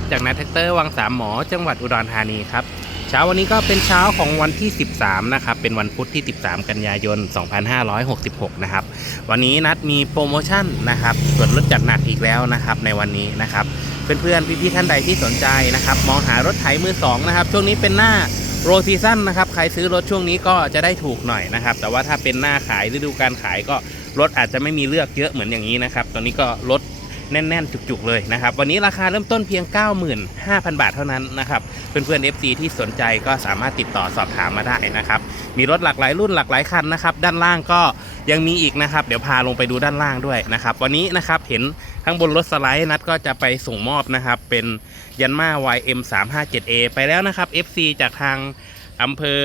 ับจากนาแท็กเตอร์วังสามหมอจังหวัดอุดรธานีครับเช้าวันนี้ก็เป็นเช้าของวันที่ 13 นะครับ เป็นวันพุธที่ 13 กันยายน 2566 นะครับ วันนี้นัดมีโปรโมชั่นนะครับส่วนลดจัดหนักอีกแล้วนะครับในวันนี้นะครับ เพื่อนๆ พี่ๆ ท่านใดที่สนใจนะครับ มองหารถไถมือสองนะครับ ช่วงนี้เป็นหน้าโรซีซั่นนะครับ ใครซื้อรถช่วงนี้ก็จะได้ถูกหน่อยนะครับ แต่ว่าถ้าเป็นหน้าขายฤดูการขายก็รถอาจจะไม่มีเลือกเยอะเหมือนอย่างนี้นะครับ ตอนนี้ก็ลด แน่นๆ จุกๆ เลยนะครับ วันนี้ราคาเริ่มต้นเพียง 95,000 บาทเท่านั้นนะครับเพื่อนๆ FC ที่สนใจก็สามารถติดต่อสอบถามมาได้นะครับมีรถหลากหลายรุ่นหลากหลายคันนะครับด้านล่างก็ยังมีอีกนะครับ เดี๋ยวพาลงไปดูด้านล่างด้วยนะครับ วันนี้นะครับเห็นข้างบนรถสไลด์นัดก็จะไปส่งมอบนะครับ เป็นยันมา YM 3 5 7 A ไปแล้วนะครับ FC จากทางอำเภอ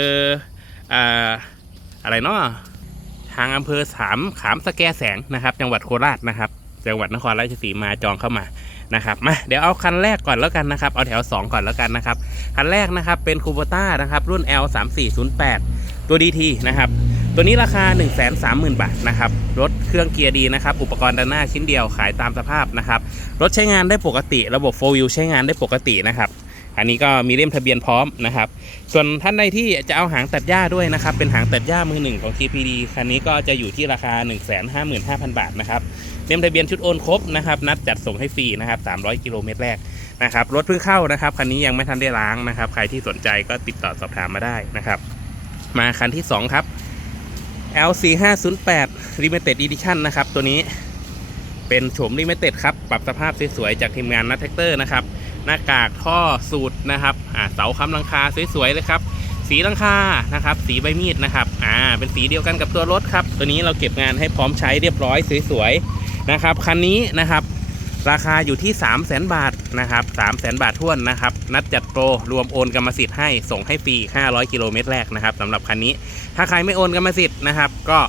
ออะไรเนาะทางอำเภอสามขามสแกแสงนะครับ จังหวัดโคราชนะครับ จังหวัดนครราชสีมาจองเข้ามานะครับมาเดี๋ยวเอาคันแรกก่อนแล้วกันนะครับ เอาแถว 2 ก่อนแล้วกันนะครับ คันแรกนะครับเป็นคูโบต้านะครับรุ่น L 3 4 0 8ตัว DT นะครับ ตัวนี้ราคา 1 3 0 0 0 0 บาทนะครับ รถเครื่องเกียร์ดีนะครับ อุปกรณ์ด้านหน้าชิ้นเดียวขายตามสภาพนะครับ รถใช้งานได้ปกติ ระบบ 4 wheel ใช้งานได้ปกตินะครับ อันนี้ก็มีเล่มทะเบียนพร้อมนะครับ ส่วนท่านใดที่จะเอาหางตัดหญ้าด้วยนะครับ เป็นหางตัดหญ้ามือหนึ่งของ TPD คันนี้ก็จะอยู่ที่ราคา 155,000 บาทนะครับ เล่มทะเบียนชุดโอนครบนะครับนัดจัดส่งให้ฟรีนะครับ300 กิโลเมตรแรกนะครับรถเพิ่งเข้านะครับคันนี้ยังไม่ทันได้ล้างนะครับ ใครที่สนใจก็ติดต่อสอบถามมาได้นะครับ มาคันที่ 2 ครับ L4508 Limited Edition นะครับตัวนี้เป็นโฉม Limited ครับ ปรับสภาพสวยๆ จากทีมงานนัทแท็กเตอร์นะครับ หน้ากากท่อสูตรนะครับเสาค้ำลังคาสวยๆ เลยครับ สีลังคานะครับ สีใบมีดนะครับ อ่า เป็นสีเดียวกันกับตัวรถครับ ตัวนี้เราเก็บงานให้พร้อมใช้เรียบร้อยสวยๆ นะครับคันนี้นะครับราคาอยู่ที่ 3 0 0 0 0 0บาทนะครับ3 0 0 0 0 0บาทท้วนนะครับ นัดจัดโปรรวมโอนกรรมสิทธิ์ให้ส่งให้ฟรี500 กิโลเมตรแรกนะครับสำหรับคันนี้ ถ้าใครไม่โอนกรรมสิทธิ์นะครับ ก็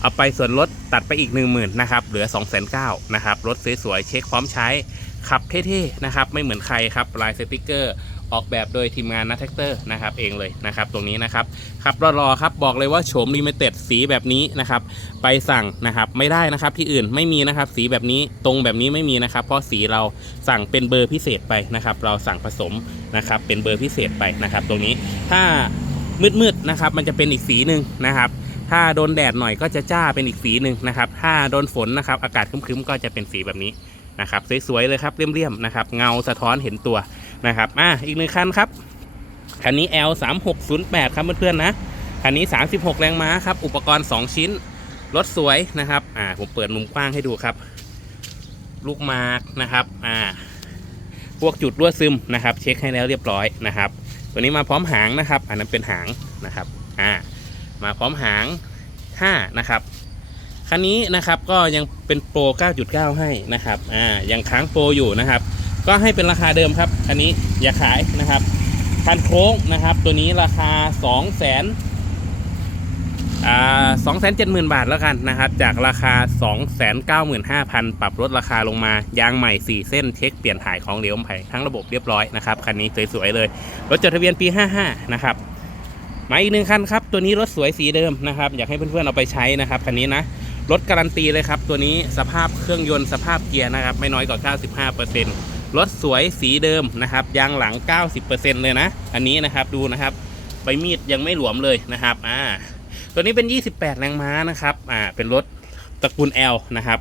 เอาไปส่วนลดตัดไปอีก 1 0,000นะครับ เหลือ 2 9 0 0 0นะครับ รถสวยๆ เช็คพร้อมใช้ ขับเท่ๆ นะครับ ไม่เหมือนใครครับ ลายสติกเกอร์ ออกแบบโดยทีมงานนัทแท็กเตอร์นะครับเองเลยนะครับตรงนี้นะครับขับรอๆครับบอกเลยว่าโฉมลิมิเต็ดสีแบบนี้นะครับไปสั่งนะครับไม่ได้นะครับที่อื่นไม่มีนะครับสีแบบนี้ตรงแบบนี้ไม่มีนะครับ เพราะสีเราสั่งเป็นเบอร์พิเศษไปนะครับ เราสั่งผสมนะครับเป็นเบอร์พิเศษไปนะครับ ตรงนี้ถ้ามืดๆนะครับมันจะเป็นอีกสีหนึ่งนะครับถ้าโดนแดดหน่อยก็จะจ้าเป็นอีกสีหนึ่งนะครับ ถ้าโดนฝนนะครับอากาศครึ้มๆ ก็จะเป็นสีแบบนี้นะครับสวยๆเลยครับเรียมๆนะครับเงาสะท้อนเห็นตัว นะครับอะอีกหนึ่งคันครับ คันนี้ L 3 6 0 8ครับเพื่อนๆนะ คันนี้ 36 แรงม้าครับ อุปกรณ์ 2 ชิ้น รถสวยนะครับ อ่า ผมเปิดมุมกว้างให้ดูครับ ลูกมาร์กนะครับ อ่า พวกจุดรั่วซึมนะครับ เช็คให้แล้วเรียบร้อยนะครับ ตัวนี้มาพร้อมหางนะครับ อันนั้นเป็นหางนะครับ อ่า มาพร้อมหาง 5 นะครับคันนี้นะครับก็ยังเป็นโปร 9.9 ให้นะครับ อ่า ยังค้างโปรอยู่นะครับ ก็ให้เป็นราคาเดิมครับคันนี้อย่าขายนะครับคันโค้งนะครับ ตัวนี้ราคา2 0 0 0 0 0อ่า2 7 0 0 0 0บาทแล้วกันนะครับ จากราคา 295,000 ปรับลดราคาลงมายางใหม่ 4 เส้นเช็คเปลี่ยนถ่ายของเหลวไผ่ทั้งระบบเรียบร้อยนะครับ คันนี้สวย ๆ เลย รถจดทะเบียนปี 55 นะครับ มาอีกหนึ่งคันครับ ตัวนี้รถสวยสีเดิมนะครับ อยากให้เพื่อน ๆ เอาไปใช้นะครับ คันนี้นะ รถการันตีเลยครับ ตัวนี้สภาพเครื่องยนต์สภาพเกียร์นะครับ ไม่น้อยกว่า 95%ร รถสวยสีเดิมนะครับยางหลัง 90%เลยนะ อันนี้นะครับดูนะครับใบมีดยังไม่หลวมเลยนะครับอ่าตัวนี้เป็น 28 แรงม้านะครับอ่าเป็นรถตระกูล L นะครับ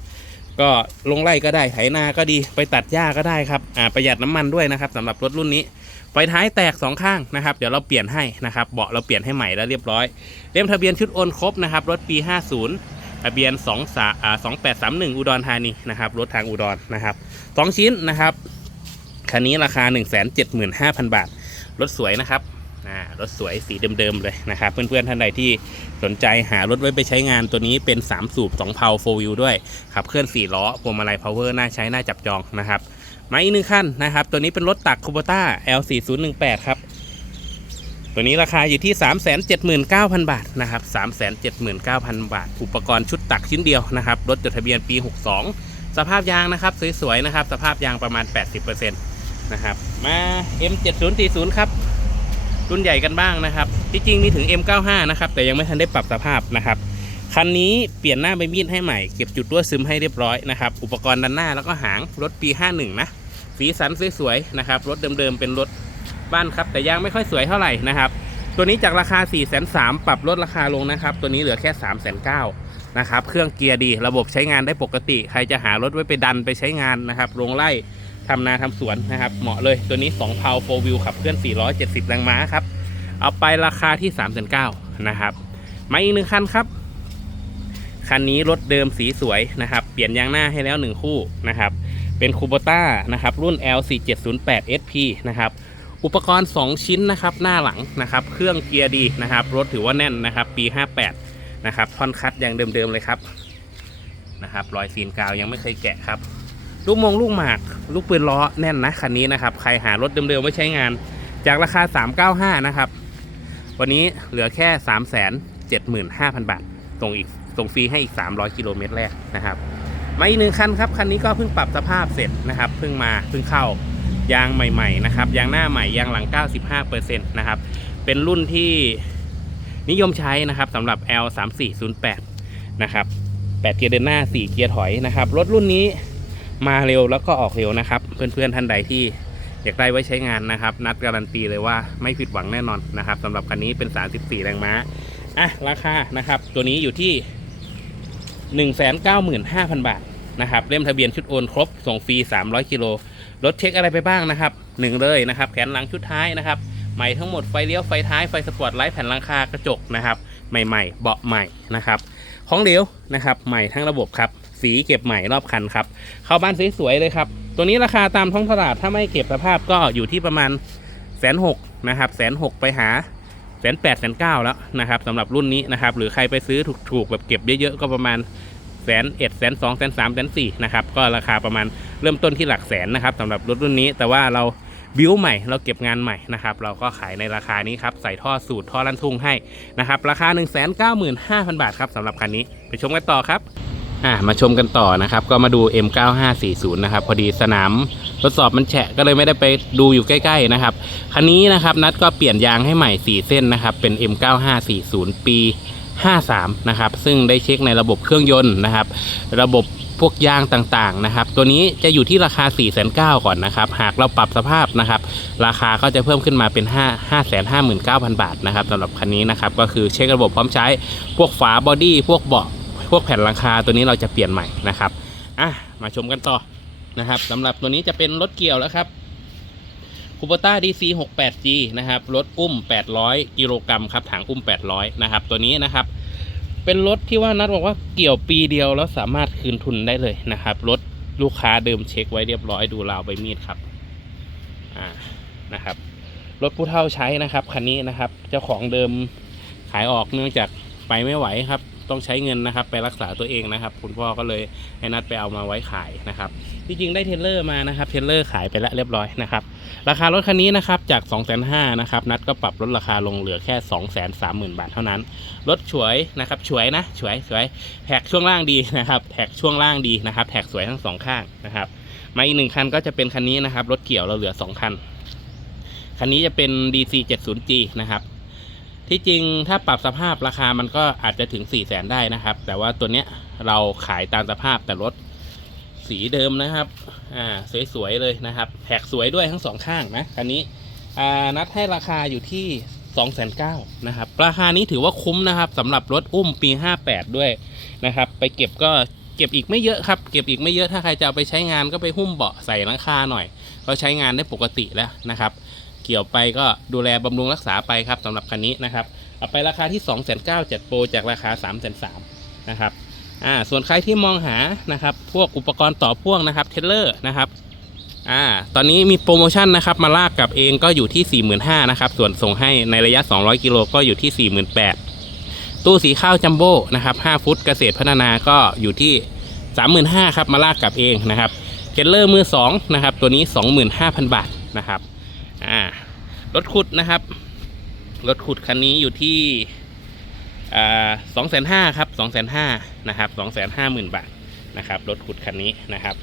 ก็ลงไล่ก็ได้ไถนาก็ดีไปตัดหญ้าก็ได้ครับอ่าประหยัดน้ำมันด้วยนะครับสำหรับรถรุ่นนี้ไฟท้ายแตกสองข้างนะครับ เดี๋ยวเราเปลี่ยนให้นะครับเบาะเราเปลี่ยนให้ใหม่แล้วเรียบร้อยเล่มทะเบียนชุดโอนครบนะครับรถปี 50 ทะเบียน2สาอ่า2831 อุดรธานีนะครับรถทางอุดรนะครับสองชิ้นนะครับ คันนี้ราคา 175,000 บาท รถสวยนะครับรถสวยสีเดิมๆเลยนะครับ เพื่อนๆท่านใดที่สนใจหารถไว้ไปใช้งานตัวนี้เป็น 3 สูบ2เพาโฟวิวด้วยขับเคลื่อน 4 ล้อพวงมาลัยพาวเวอร์น่าใช้ น่าจับจองนะครับ มาอีกหนึ่งขั้นนะครับ ตัวนี้เป็นรถตักคูโบต้า L4018 ครับ ตัวนี้ราคาอยู่ที่ 379,000 บาทนะครับ379,000 บาท อุปกรณ์ชุดตักชิ้นเดียวนะครับรถจดทะเบียนปี 62 สภาพยางนะครับสวยๆนะครับสภาพยางประมาณ 80% นะครับ มา M7040 ครับรุ่นใหญ่กันบ้างนะครับที่จริงมีถึง M95 นะครับ แต่ยังไม่ทันได้ปรับสภาพนะครับคันนี้เปลี่ยนหน้าใบมีดให้ใหม่เก็บจุดรั่วซึมให้เรียบร้อยนะครับ อุปกรณ์ด้านหน้าแล้วก็หางรถปี 51 นะ สีสันสวยๆนะครับ รถเดิมๆเป็นรถบ้านครับ แต่ยางไม่ค่อยสวยเท่าไหร่นะครับ ตัวนี้จากราคา 4 3 0 0 0ปรับลดราคาลงนะครับ ตัวนี้เหลือแค่ 3 9 0 0 0นะครับ เครื่องเกียร์ดี ระบบใช้งานได้ปกติ ใครจะหารถไว้ไปดันไปใช้งานนะครับลงไล่ ทำนาทำสวนนะครับ เหมาะเลยตัวนี้2 p o w 4 wheel ขับเคลื่อน 470 แรงม้าครับ เอาไปราคาที่ 3,900นะครับ มาอีกหนึ่งคันครับ คันนี้รถเดิมสีสวยนะครับ เปลี่ยนยางหน้าให้แล้ว 1 คู่นะครับ เป็นคูโบต้านะครับ รุ่น L4708 SP นะครับ อุปกรณ์ 2 ชิ้นนะครับ หน้าหลังนะครับ เครื่องเกียร์ดีนะครับ รถถือว่าแน่นนะครับ ปี 58 นะครับ ท่อนคัดอย่างเดิมๆเลยครับนะครับ รอยซีนกาวยังไม่เคยแกะครับ ลูกมงลูกหมาก ลูกปืนล้อแน่นนะคันนี้นะครับ ใครหารถเดิมๆไว้ใช้งาน จากราคา 395 นะครับ วันนี้เหลือแค่ 375,000 บาทส่งอีกส่งฟรีให้อีก 300 กิโลเมตรแรกนะครับมาอีกหนึ่งคันครับคันนี้ก็เพิ่งปรับสภาพเสร็จนะครับเพิ่งมาเพิ่งเข้ายางใหม่ๆนะครับยางหน้าใหม่ยางหลัง 95%นะครับเป็นรุ่นที่นิยมใช้นะครับสำหรับ L 3 4 0 8 นะครับ8เกียร์เดินหน้า 4 เกียร์ถอยนะครับรถรุ่นนี้ มาเร็วแล้วก็ออกเร็วนะครับ เพื่อนๆท่านใดที่อยากได้ไว้ใช้งานนะครับ นัดการันตีเลยว่าไม่ผิดหวังแน่นอนนะครับสำหรับคันนี้เป็น 34 แรงม้าอะราคานะครับ ตัวนี้อยู่ที่ 195,000 บาทนะครับเล่มทะเบียนชุดโอนครบ ส่งฟรี 300 กิโลรถเช็คอะไรไปบ้างนะครับหนึ่งเลยนะครับแขนหลังชุดท้ายนะครับใหม่ทั้งหมดไฟเลี้ยวไฟท้ายไฟสปอร์ตไลท์แผ่นหลังคากระจกนะครับใหม่ๆเบาะใหม่นะครับของเหลวนะครับใหม่ทั้งระบบครับ สีเก็บใหม่รอบคันครับ เข้าบ้านสวยๆเลยครับ ตัวนี้ราคาตามท้องตลาดถ้าไม่เก็บสภาพก็อยู่ที่ประมาณแสนหกนะครับแสนหกไปหาแสนแปดแสนเก้าแล้วนะครับสำหรับรุ่นนี้นะครับ หรือใครไปซื้อถูกๆแบบเก็บเยอะๆก็ประมาณแสนเอ็ดแสนสองแสนสามแสนสี่นะครับก็ราคาประมาณเริ่มต้นที่หลักแสนนะครับสำหรับรถรุ่นนี้แต่ว่าเราบิวใหม่เราเก็บงานใหม่นะครับเราก็ขายในราคานี้ครับใส่ท่อสูตรท่อลันทุ่งให้นะครับราคา 1 9 5 0 0 0 บาทครับสำหรับคันนี้ไปชมกันต่อครับ อ่ามาชมกันต่อนะครับ ก็มาดู M9540 นะครับ พอดีสนามทดสอบมันแฉะก็เลยไม่ได้ไปดูอยู่ใกล้ ๆ นะครับ คันนี้นะครับนัดก็เปลี่ยนยางให้ใหม่ 4 เส้นนะครับ เป็น M9540 ปี 53 นะครับ ซึ่งได้เช็คในระบบเครื่องยนต์นะครับ ระบบพวกยางต่างๆนะครับ ตัวนี้จะอยู่ที่ราคา 4 9 0 0 0ก่อนนะครับ หากเราปรับสภาพนะครับ ราคาก็จะเพิ่มขึ้นมาเป็น 5 5 5 9 0 0 0 บาทนะครับสำหรับคันนี้นะครับ ก็คือเช็คระบบพร้อมใช้ พวกฝาบอดี้ พวกเบาะ พวกแผ่นหลังคาตัวนี้เราจะเปลี่ยนใหม่นะครับอะมาชมกันต่อนะครับสำหรับตัวนี้จะเป็นรถเกี่ยวแล้วครับคูโบต้า DC 68G นะครับรถอุ้ม 800 กิโลกรัมครับถังอุ้ม 800 นะครับ ตัวนี้นะครับ เป็นรถที่ว่านัดบอกว่าเกี่ยวปีเดียวแล้วสามารถคืนทุนได้เลยนะครับรถลูกค้าเดิมเช็คไว้เรียบร้อยดูราวใบมีดครับอ่านะครับรถผู้เฒ่าใช้นะครับคันนี้นะครับ เจ้าของเดิมขายออกเนื่องจากไปไม่ไหวครับ ต้องใช้เงินนะครับ ไปรักษาตัวเองนะครับ คุณพ่อก็เลยให้นัดไปเอามาไว้ขายนะครับที่จริงได้เทเลอร์มานะครับเทเลอร์ขายไปแล้วเรียบร้อยนะครับราคารถคันนี้นะครับจาก 2 5 0 0 0นะครับนัดก็ปรับลดราคาลงเหลือแค่ 2 3 0 0 0 0 บาทเท่านั้นรถฉวยนะครับฉวยนะฉวยฉวยแท็กช่วงล่างดีนะครับแท็กช่วงล่างดีนะครับแท็กสวยทั้งสองข้างนะครับมาอีกหนึ่งคันก็จะเป็นคันนี้นะครับรถเกี่ยวเราเหลือ 2 คัน คันนี้จะเป็น DC 70G นะครับ ที่จริงถ้าปรับสภาพราคามันก็อาจจะถึง 4 0 0 0 0 0ได้นะครับ แต่ว่าตัวเนี้ยเราขายตามสภาพแต่รถสีเดิมนะครับ อ่า สวยๆเลยนะครับแท็กสวยด้วยทั้งสองข้างนะคันนี้ อ่า นัดให้ราคาอยู่ที่2องแสนเก้านะครับ ราคานี้ถือว่าคุ้มนะครับสำหรับรถอุ้มปี 58 ด้วยนะครับ ไปเก็บก็เก็บอีกไม่เยอะครับ เก็บอีกไม่เยอะถ้าใครจะเอาไปใช้งานก็ไปหุ้มเบาะใส่หลังคาหน่อย ก็ใช้งานได้ปกติแล้วนะครับ เกี่ยวไปก็ดูแลบำรุงรักษาไปครับสำหรับคันนี้นะครับเอาไปราคาที่2องแสนเก้าจัดโปรจากราคา3ามแสนสามนะครับอ่าส่วนใครที่มองหานะครับพวกอุปกรณ์ต่อพ่วงนะครับเทเลอร์นะครับอ่าตอนนี้มีโปรโมชั่นนะครับมาลากกับเองก็อยู่ที่ 45,000นะครับส่วนส่งให้ในระยะ 200 กิโลก็อยู่ที่ 48,000ตู้สีข้าวจัมโบ้นะครับ5ฟุตเกษตรพัฒนาก็อยู่ที่ 35,000ครับมาลากกับเองนะครับเทเลอร์มือ2นะครับตัวนี้ 25,000 บาทนะครับ อ่ารถขุดนะครับ รถขุดคันนี้อยู่ที่อ่าสองแสนห้าครับสองแสนห้านะครับสองแสนห้าหมื่นบาทนะครับรถขุดคันนี้นะครับ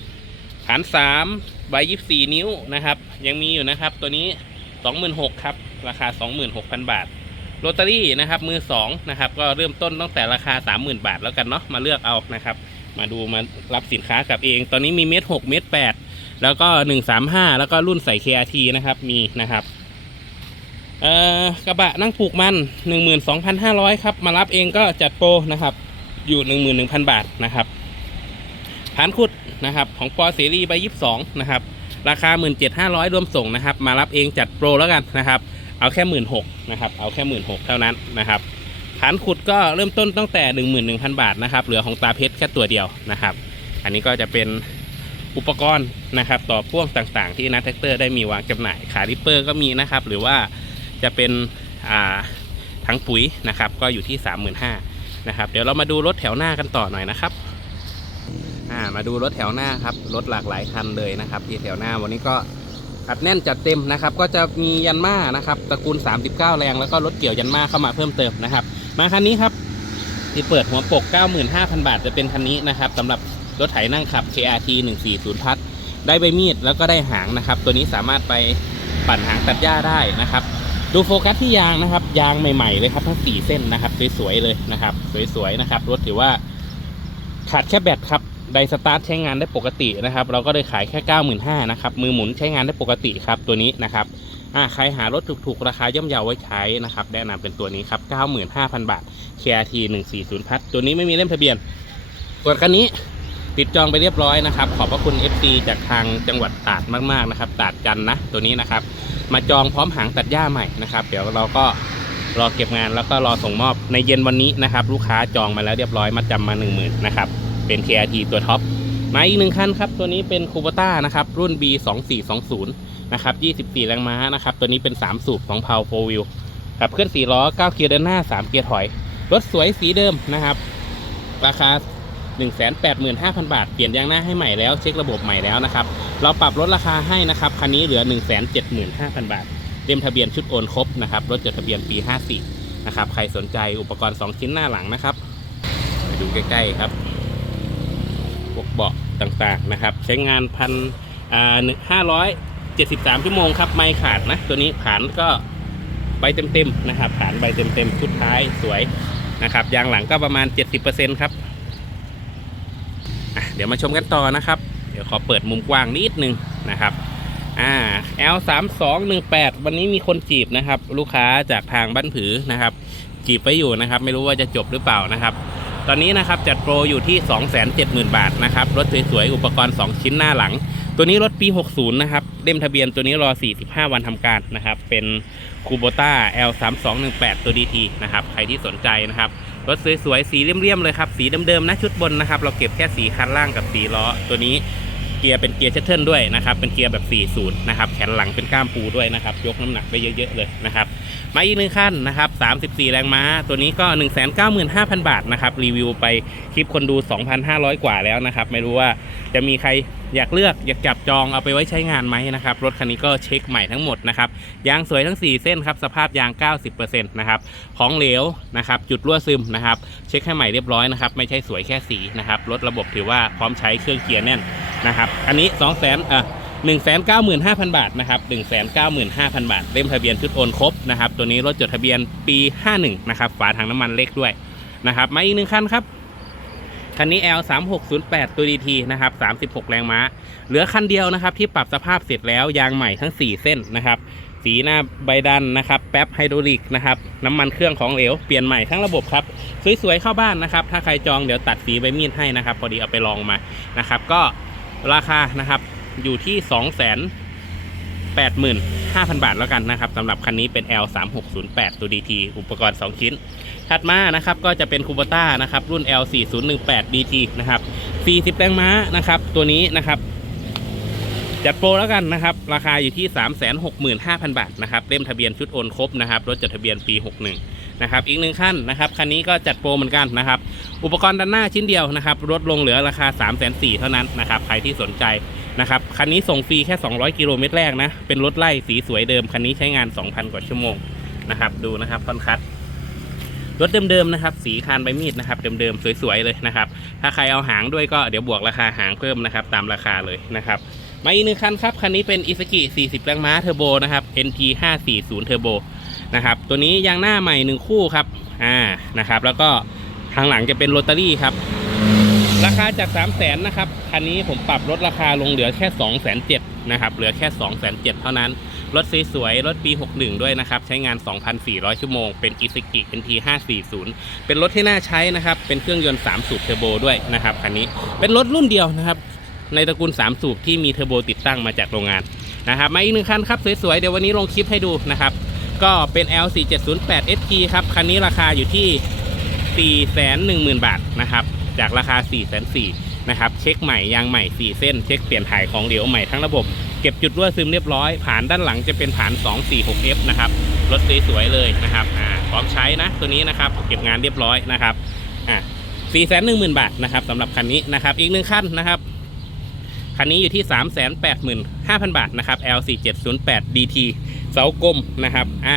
ฐานสามใบยี่สี่นิ้วนะครับ ยังมีอยู่นะครับ ตัวนี้สองหมื่นหกครับราคาสองหมื่นหกพันบาทโรตารี่นะครับมือสองนะครับก็เริ่มต้นตั้งแต่ราคาสามหมื่นบาทแล้วกันเนาะมาเลือกเอานะครับ มาดูมารับสินค้ากับเอง ตอนนี้มีเมตรหกเมตรแปด แล้วก็ 135 แล้วก็รุ่นใส่ KRT นะครับ มีนะครับเอ่อกระบะนั่งผูกมัน 12,500 ครับ มารับเองก็จัดโปรนะครับ อยู่ 11,000 บาทนะครับฐานขุดนะครับ ของปอเสรีใบ22 นะครับ ราคา 17,500 รวมส่งนะครับ มารับเองจัดโปรแล้วกันนะครับ เอาแค่ 16,000นะครับ เอาแค่ 16,000 เท่านั้นนะครับฐานขุดก็เริ่มต้นตั้งแต่ 11,000 บาทนะครับ เหลือของตาเพชรแค่ตัวเดียวนะครับ อันนี้ก็จะเป็น อุปกรณ์นะครับ ต่อพ่วงต่างๆ ที่นัทแท็กเตอร์ได้มีวางจำหน่ายขาริปเปอร์ก็มีนะครับ หรือว่าจะเป็นอ่าทั้งปุ๋ยนะครับ ก็อยู่ที่ 35,000นะครับ เดี๋ยวเรามาดูรถแถวหน้ากันต่อหน่อยนะครับมาดูรถแถวหน้าครับรถหลากหลายคันเลยนะครับ ที่แถวหน้าวันนี้ก็อัดแน่นจัดเต็มนะครับ ก็จะมียันมานะครับตระกูล 39 แรงแล้วก็รถเกี่ยวยันมาเข้ามาเพิ่มเติมนะครับ มาคันนี้ครับที่เปิดหัวปก 95,000 บาทจะเป็นคันนี้นะครับสำหรับ รถไถนั่งขับ KRT 140 พัทได้ใบมีดแล้วก็ได้หางนะครับ ตัวนี้สามารถไปปั่นหางตัดหญ้าได้นะครับ ดูโฟกัสที่ยางนะครับ ยางใหม่ๆเลยครับทั้งสี่เส้นนะครับ สวยๆเลยนะครับ สวยๆนะครับ รถถือว่าขาดแค่แบตครับไดสตาร์ทใช้งานได้ปกตินะครับ เราก็เลยขายแค่ 95,000นะครับ มือหมุนใช้งานได้ปกติครับ ตัวนี้นะครับอ่าใครหารถถูกๆ ราคาย่อมเยาไว้ใช้นะครับ แนะนำเป็นตัวนี้ครับ 95,000 บาท KRT 140พัทตัวนี้ไม่มีเล่มทะเบียนส่วนคันนี้ ติดจองไปเรียบร้อยนะครับ ขอบพระคุณ FC จากทางจังหวัดตราดมากๆนะครับตราดกันนะตัวนี้นะครับ มาจองพร้อมหางตัดหญ้าใหม่นะครับ เดี๋ยวเราก็รอเก็บงานแล้วก็รอส่งมอบในเย็นวันนี้นะครับ ลูกค้าจองมาแล้วเรียบร้อยมาจำมา 10,000นะครับเป็น KRT ตัวท็อปมาอีกหนึ่งคันครับ ตัวนี้เป็นคูเบต้านะครับรุ่น B 2 4 2 0นะครับ24 แรงม้านะครับตัวนี้เป็น 3 สูบ2เพาโฟวิลขับเคลื่อน4ล้อ 9 เกียร์เดินหน้า 3 เกียร์ถอย รถสวยสีเดิมนะครับ ราคา 185,000 บาท เปลี่ยนยางหน้าให้ใหม่แล้วเช็คระบบใหม่แล้วนะครับเราปรับลดราคาให้นะครับคันนี้เหลือ 175,000 บาทเต็มทะเบียนชุดโอนครบนะครับรถจดทะเบียนปี 54 นะครับใครสนใจอุปกรณ์ 2 ชิ้นหน้าหลังนะครับไปดูใกล้ๆครับพวกเบาะต่างๆนะครับ ใช้งานพันอ่าห้าร้อยเจ็ดสิบสามชั่วโมงครับ ไม่ขาดนะ ตัวนี้ผานก็ใบเต็มๆนะครับผานใบเต็มๆชุดท้ายสวยนะครับยางหลังก็ประมาณ70%ครับเปอะเซ็นครับ เดี๋ยวมาชมกันต่อนะครับ เดี๋ยวขอเปิดมุมกว้างนิดนึงนะครับอ่า L 3 2 1 8วันนี้มีคนจีบนะครับ ลูกค้าจากทางบ้านผือนะครับ จีบไปอยู่นะครับ ไม่รู้ว่าจะจบหรือเปล่านะครับ ตอนนี้นะครับจัดโปรอยู่ที่ 270,000 บาทนะครับรถสวยๆอุปกรณ์ 2 ชิ้นหน้าหลัง ตัวนี้รถปี 60 นะครับเล่มทะเบียนตัวนี้รอ 45 วันทำการนะครับ เป็นคูโบต้า L 3 2 1 8ตัว DT นะครับ ใครที่สนใจนะครับ รถสวยๆสีเลี่ยมๆเลยครับสีเดิมๆนะชุดบนนะครับ เราเก็บแค่สีคันล่างกับสีล้อตัวนี้เกียร์เป็นเกียร์เชตเทิลด้วยนะครับเป็นเกียร์แบบ40นะครับแขนหลังเป็นก้ามปูด้วยนะครับยกน้ำหนักไปเยอะๆเลยนะครับมาอีกหนึ่งขั้นนะครับ34 แรงม้า ตัวนี้ก็ 195,000 บาทนะครับรีวิวไปคลิปคนดู 2,500 กว่าแล้วนะครับไม่รู้ว่า จะมีใครอยากเลือกอยากจับจองเอาไปไว้ใช้งานไหมนะครับรถคันนี้ก็เช็คใหม่ทั้งหมดนะครับยางสวยทั้ง 4 เส้นครับสภาพยาง 90%นะครับของเหลวนะครับจุดรั่วซึมนะครับเช็คให้ใหม่เรียบร้อยนะครับไม่ใช่สวยแค่สีนะครับรถระบบถือว่าพร้อมใช้เครื่องเกียร์แน่นนะครับอันนี้ 2 0 0 0 0 0อะ195,000 บาทนะครับ195,000 บาท เล่มทะเบียนชุดโอนครบนะครับตัวนี้รถจดทะเบียนปี 51 นะครับฝาถังน้ำมันเล็กด้วยนะครับมาอีกหนึ่งคันครับ คันนี้ L 3 6 0 8ตัว DT นะครับ 36 แรงม้า เหลือคันเดียวนะครับ ที่ปรับสภาพเสร็จแล้วยางใหม่ทั้ง 4 เส้นนะครับ สีหน้าใบดันนะครับ แป๊บไฮดรอลิกนะครับ น้ำมันเครื่องของเหลว เปลี่ยนใหม่ทั้งระบบครับ สวยๆ เข้าบ้านนะครับ ถ้าใครจองเดี๋ยวตัดสีใบมีดให้นะครับ พอดีเอาไปลองมานะครับ ก็ราคานะครับอยู่ที่2 8 5 0 0 0 บาทแล้วกันนะครับสำหรับคันนี้เป็น L 3 6 0 8 ตัว DT อุปกรณ์ 2 ชิ้น ถัดมานะครับก็จะเป็นคู b ต้านะครับรุ่น L 4 0 1 8 DT นะครับ40แรงม้านะครับตัวนี้นะครับจัดโปรแล้วกันนะครับ ราคาอยู่ที่ 365,000 บาทนะครับเล่มทะเบียนชุดโอนครบนะครับรถจดทะเบียนปี 61 นะครับ อีกหนึ่งขั้นนะครับคันนี้ก็จัดโปรเหมือนกันนะครับ อุปกรณ์ด้านหน้าชิ้นเดียวนะครับลดลงเหลือราคา 3 4 0 0 0เท่านั้นนะครับใครที่สนใจนะครับคันนี้ส่งฟรีแค่ 200 กิโลเมตรแรกนะเป็นรถไล่สีสวยเดิมคันนี้ใช้งาน 2,000 กว่าชั่วโมงนะครับดูนะครับคอนคัด รถเดิมๆนะครับ สีคานใบมีดนะครับเดิมๆสวยๆเลยนะครับ ถ้าใครเอาหางด้วยก็เดี๋ยวบวกราคาหางเพิ่มนะครับ ตามราคาเลยนะครับมาอีกหนึ่งคันครับ คันนี้เป็น i s u z u 40 แรงม้าเทอร์โบนะครับ NT 540 เทอร์โบนะครับตัวนี้ยางหน้าใหม่ 1 คู่ครับอ่านะครับ แล้วก็ทางหลังจะเป็นโรตารี่ครับ ราคาจาก 3 0 0แสนนะครับ คันนี้ผมปรับลดราคาลงเหลือแค่2 0 0 0 0 0นะครับ เหลือแค่2 0 0 0 0 0เท่านั้น รถสวยๆรถปี 61 ด้วยนะครับ ใช้งาน 2,400 ชั่วโมง เป็น i s u z u k i NT 540 เป็นรถที่น่าใช้นะครับ เป็นเครื่องยนต์ 3 สูบเทอร์โบด้วยนะครับคันนี้เป็นรถรุ่นเดียวนะครับ ในตระกูล 3 สูบที่มีเทอร์โบติดตั้งมาจากโรงงานนะครับมาอีกหนึ่งคันครับสวยๆ เดี๋ยววันนี้ลงคลิปให้ดูนะครับ ก็เป็น L4708 ST ครับ คันนี้ราคาอยู่ที่ 410,000 บาทนะครับ จากราคา 440,000นะครับ เช็คใหม่ยางใหม่ 4 เส้น เช็คเปลี่ยนถ่ายของเหลวใหม่ทั้งระบบ เก็บจุดรั่วซึมเรียบร้อยผ่านด้านหลังจะเป็นผ่าน 246F นะครับรถสวยๆเลยนะครับอ่าพร้อมใช้นะตัวนี้นะครับเก็บงานเรียบร้อยนะครับอ่า410,000บาทนะครับสำหรับคันนี้นะครับอีกหนึ่งคันนะครับคันนี้อยู่ที่ 385,000 บาทนะครับ L4708 DT เสากลมนะครับอ่า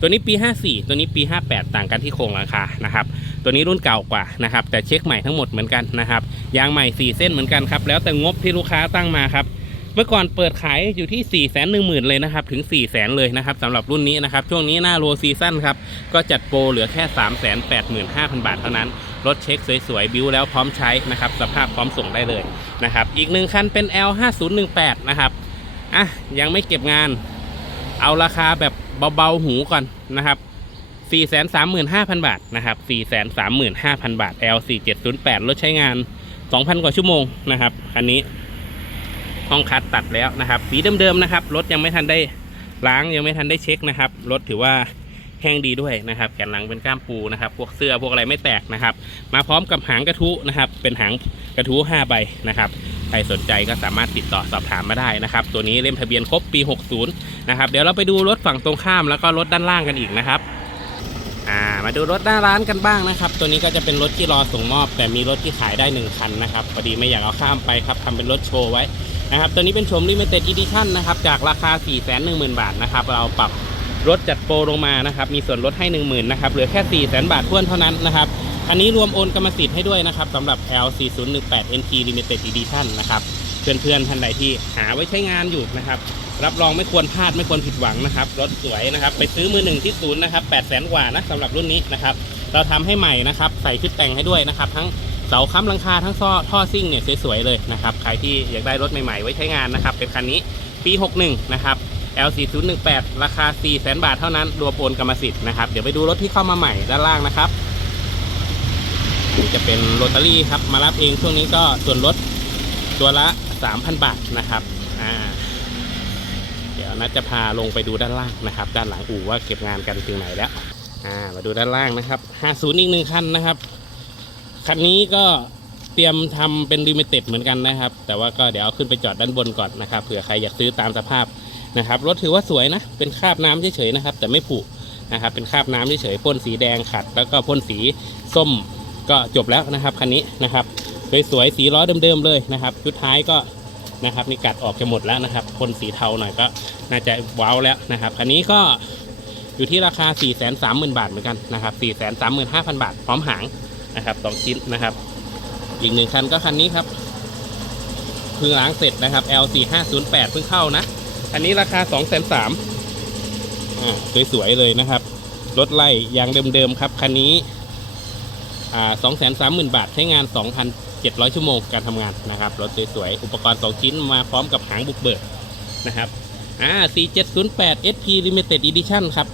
ตัวนี้ปี 54 ตัวนี้ปี 58 ต่างกันที่โครงหลังคานะครับตัวนี้รุ่นเก่ากว่านะครับแต่เช็คใหม่ทั้งหมดเหมือนกันนะครับยางใหม่ 4 เส้นเหมือนกันครับแล้วแต่งบที่ลูกค้าตั้งมาครับ เมื่อก่อนเปิดขายอยู่ที่4 1 0 0 0 0เลยนะครับ ถึง4 0 0 0 0เลยนะครับสำหรับรุ่นนี้นะครับ ช่วงนี้หน้าโลซีซั่นครับ ก็จัดโปรเหลือแค่3 8 5 0 0 0บาทเท่านั้น รถเช็คสวยๆ บิวแล้วพร้อมใช้นะครับ สภาพพร้อมส่งได้เลยนะครับ อีกหนึ่งคันเป็น L5018 นะครับ อะ ยังไม่เก็บงาน เอาราคาแบบเบาๆหูก่อนนะครับ435,000 บาทนะครับ435,000 บาท L4708 รถใช้งาน 2,000 กว่าชั่วโมงนะครับ คันนี้ ห้องคัดตัดแล้วนะครับสีเดิมๆนะครับรถยังไม่ทันได้ล้างยังไม่ทันได้เช็คนะครับรถถือว่าแห้งดีด้วยนะครับแขนหลังเป็นก้ามปูนะครับ พวกเสื้อพวกอะไรไม่แตกนะครับ มาพร้อมกับหางกระทุนะครับ เป็นหางกระทุ5ใบนะครับใครสนใจก็สามารถติดต่อสอบถามมาได้นะครับ ตัวนี้เล่มทะเบียนครบปี 60 นะครับ เดี๋ยวเราไปดูรถฝั่งตรงข้ามแล้วก็รถด้านล่างกันอีกนะครับอ่ามาดูรถหน้าร้านกันบ้างนะครับ ตัวนี้ก็จะเป็นรถที่รอส่งมอบ แต่มีรถที่ขายได้หนึ่งคันนะครับพอดีไม่อยากเอาข้ามไปครับทำเป็นรถโชว์ไว้ นะครับตัวนี้เป็นชม Limited Edition นนะครับจากราคา 4 1 0 0 0 0 บาทนะครับเราปรับรถจัดโปรลงมานะครับมีส่วนลดให้ 1 0,000นะครับเหลือแค่ 4 0 0 0 0 0บาททวนเท่านั้นนะครับอันนี้รวมโอนกรรมสิทธิ์ให้ด้วยนะครับสำหรับ L4018 NT Limited Edition นะครับเพื่อนๆท่านใดที่หาไว้ใช้งานอยู่นะครับรับรองไม่ควรพลาดไม่ควรผิดหวังนะครับรถสวยนะครับไปซื้อมือหนึ่งที่ศูนย์นะครับ8 0 0 0 0 0กว่านะสำหรับรุ่นนี้นะครับเราทำให้ใหม่นะครับใส่ชุดแต่งให้ด้วยนะครับทั้ง เสาค้ำลังคาทั้งท่อท่อซิ่งเนี่ยสวยๆเลยนะครับใครที่อยากได้รถใหม่ๆไว้ใช้งานนะครับเป็นคันนี้ปี 61 นะครับ L4018 ราคา4 0 0 0 0 0 บาทเท่านั้น รวมโอนกรรมสิทธิ์นะครับ เดี๋ยวไปดูรถที่เข้ามาใหม่ด้านล่างนะครับนี่จะเป็นโรตารี่ครับ มารับเองช่วงนี้ก็ส่วนลดตัวละ 3,000 บาทนะครับอ่าเดี๋ยวนัดจะพาลงไปดูด้านล่างนะครับ ด้านหลังอู่ว่าเก็บงานกันถึงไหนแล้วอ่ามาดูด้านล่างนะครับ 50 อีกหนึ่งคันนะครับ คันนี้ก็เตรียมทำเป็นลิมิเต็ดเหมือนกันนะครับ แต่ว่าก็เดี๋ยวเอาขึ้นไปจอดด้านบนก่อนนะครับเผื่อใครอยากซื้อตามสภาพนะครับรถถือว่าสวยนะ เป็นคราบน้ำเฉยๆนะครับ แต่ไม่ผุนะครับเป็นคราบน้ำเฉยๆพ่นสีแดงขัด แล้วก็พ่นสีส้มก็จบแล้วนะครับคันนี้นะครับสวยๆสีล้อเดิมๆเลยนะครับชุดท้ายก็นะครับนี่กัดออกจะหมดแล้วนะครับพ่นสีเทาหน่อยก็น่าจะว้าวแล้วนะครับคันนี้ก็อยู่ที่ราคา 4 3 0 0 0 0 บาทเหมือนกันนะครับ 4 3 5 0 0 0 บาท พร้อมหาง นะครับสองชิ้นนะครับ อีกหนึ่งคันก็คันนี้ครับเพิ่งล้างเสร็จนะครับ L 4 5 0 8 เพิ่งเข้านะ อันนี้ราคา2 3 0 0 0 0อ่าสวยๆเลยนะครับ รถไล่ยางเดิมๆครับ คันนี้อ่า230,000บาทใช้งาน 2,700 ชั่วโมงการทำงานนะครับ รถสวยๆ อุปกรณ์ 2 ชิ้นมาพร้อมกับหางบุกเบิกนะครับอ่า4708 SP Limited Edition ครับ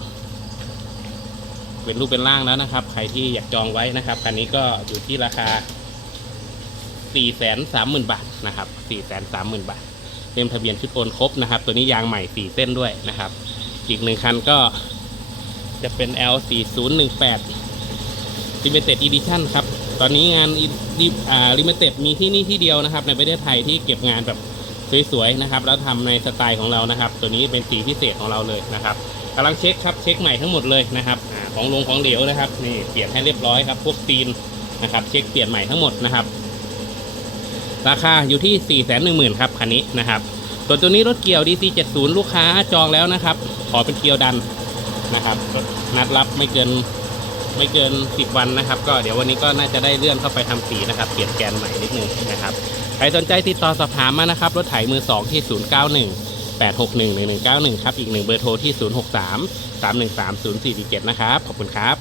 เป็นรูปเป็นร่างแล้วนะครับ ใครที่อยากจองไว้นะครับคันนี้ก็อยู่ที่ราคา 430,000 บาทนะครับ 430,000 บาทเต็มทะเบียนชุดโอนครบนะครับ ตัวนี้ยางใหม่ 4 เส้นด้วยนะครับ อีกหนึ่งคันก็จะเป็น L4018 Limited Edition ครับ ตอนนี้งานอ่า Limited มีที่นี่ที่เดียวนะครับ ในประเทศไทยที่เก็บงานแบบสวยๆนะครับ แล้วทำในสไตล์ของเรานะครับ ตัวนี้เป็นสีพิเศษของเราเลยนะครับกำลังเช็คครับ เช็คใหม่ทั้งหมดเลยนะครับอา ของลงของเหลวนะครับนี่เปลี่ยนให้เรียบร้อยครับพวกตีนนะครับ เช็คเปลี่ยนใหม่ทั้งหมดนะครับ ราคาอยู่ที่ 4 1 0 0 0 0ครับคันนี้นะครับส่วนตัวนี้รถเกี่ยว DC 70ลูกค้าจองแล้วนะครับ ขอเป็นเกี่ยวดันนะครับนัดรับไม่เกินไม่เกิน 10 วันนะครับ ก็เดี๋ยววันนี้ก็น่าจะได้เลื่อนเข้าไปทำสีนะครับ เปลี่ยนแกนใหม่นิดนึงนะครับใครสนใจติดต่อสอบถามมานะครับ รถไถมือ 2 ที่ 091 0861 1191 ครับ อีกหนึ่งเบอร์โทรที่ 063 313 0447 นะครับ ขอบคุณครับ